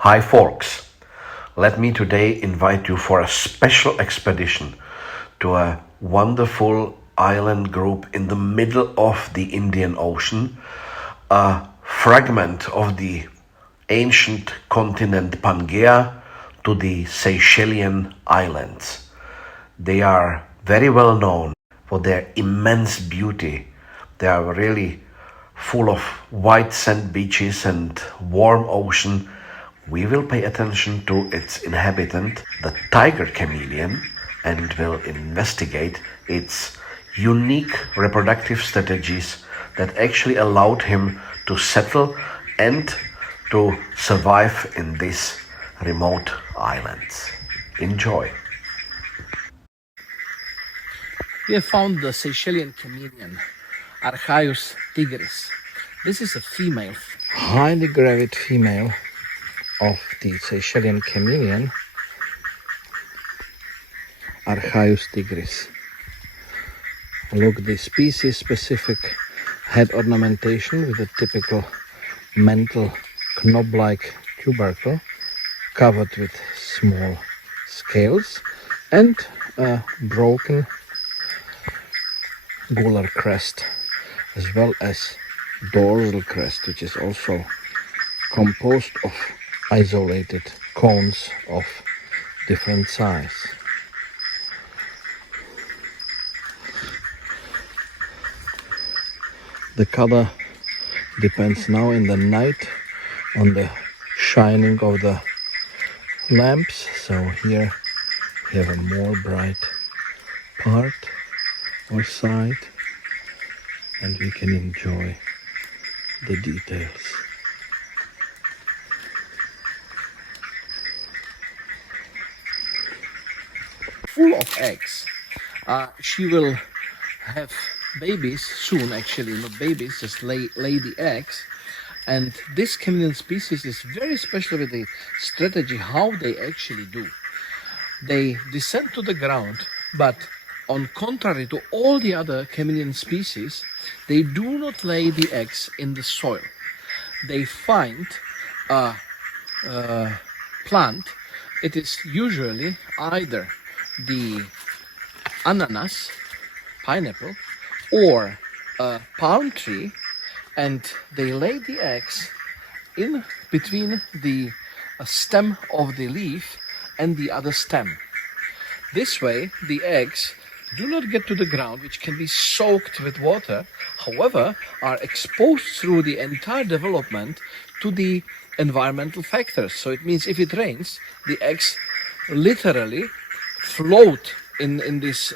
Hi folks, let me today invite you for a special expedition to a wonderful island group in the middle of the Indian Ocean, a fragment of the ancient continent Pangaea to the Seychellois Islands. They are very well known for their immense beauty. They are really full of white sand beaches and warm ocean. We will pay attention to its inhabitant, the tiger chameleon, and will investigate its unique reproductive strategies that actually allowed him to settle and to survive in these remote islands. Enjoy. We have found the Seychellois chameleon, Archaius tigris. This is a female, highly gravid female of the Seychellois chameleon, Archaius tigris. Look, the species-specific head ornamentation with a typical mantle knob-like tubercle covered with small scales and a broken gular crest, as well as dorsal crest, which is also composed of isolated cones of different size. The color depends now in the night on the shining of the lamps, so here we have a more bright part or side, and we can enjoy the details. Full of eggs. She will have babies soon, actually, not babies, just lay the eggs. And this chameleon species is very special with the strategy how they actually do. They descend to the ground, but on contrary to all the other chameleon species, they do not lay the eggs in the soil. They find a plant. It is usually either the ananas, pineapple, or a palm tree, and they lay the eggs in between the stem of the leaf and the other stem. This way, the eggs do not get to the ground, which can be soaked with water, however, are exposed through the entire development to the environmental factors. So it means if it rains, the eggs literally float in this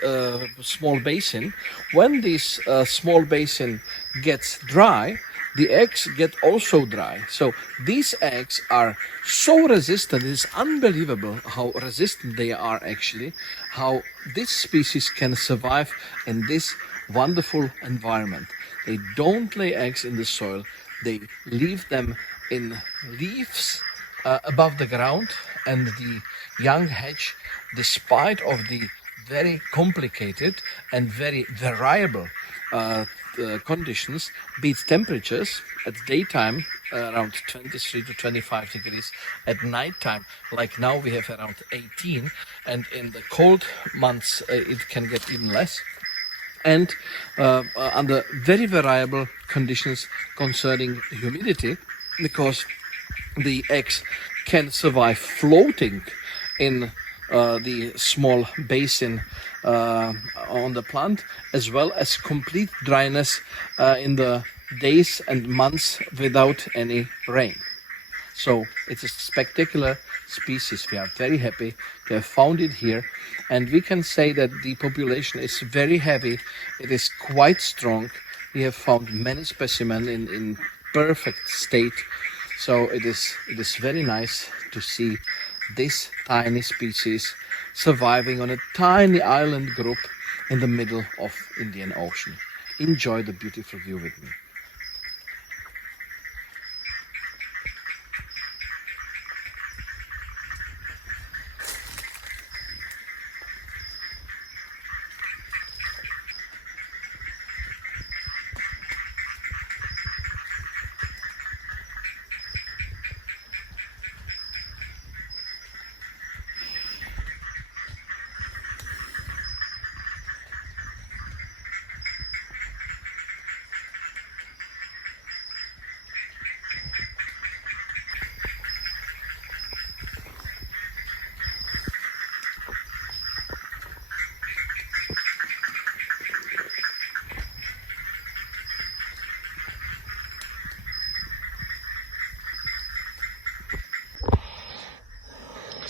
small basin. When this small basin gets dry, the eggs get also dry. So these eggs are so resistant. It is unbelievable how resistant they are actually, how this species can survive in this wonderful environment. They don't lay eggs in the soil. They leave them in leaves above the ground, and the young hatch, despite of the very complicated and very variable conditions, be it temperatures at daytime around 23 to 25 degrees, at nighttime like now we have around 18, and in the cold months it can get even less, and under very variable conditions concerning humidity, because the eggs can survive floating in the small basin on the plant, as well as complete dryness in the days and months without any rain. So it's a spectacular species. We are very happy to have found it here, and we can say that the population is very heavy. It is quite strong. We have found many specimens in perfect state. So it is very nice to see this tiny species surviving on a tiny island group in the middle of Indian Ocean. Enjoy the beautiful view with me.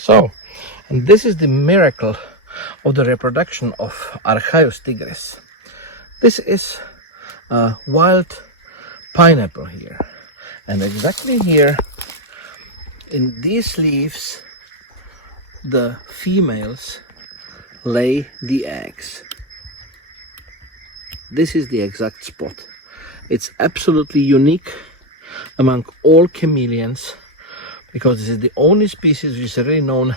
So, and this is the miracle of the reproduction of Archaius tigris. This is a wild pineapple here, and exactly here in these leaves the females lay the eggs. This is the exact spot. It's absolutely unique among all chameleons because this is the only species which is really known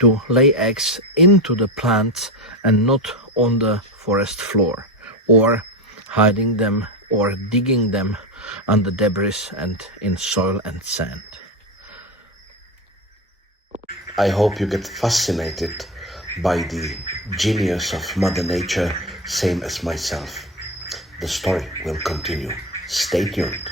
to lay eggs into the plants and not on the forest floor, or hiding them or digging them under debris and in soil and sand. I hope you get fascinated by the genius of Mother Nature, same as myself. The story will continue. Stay tuned.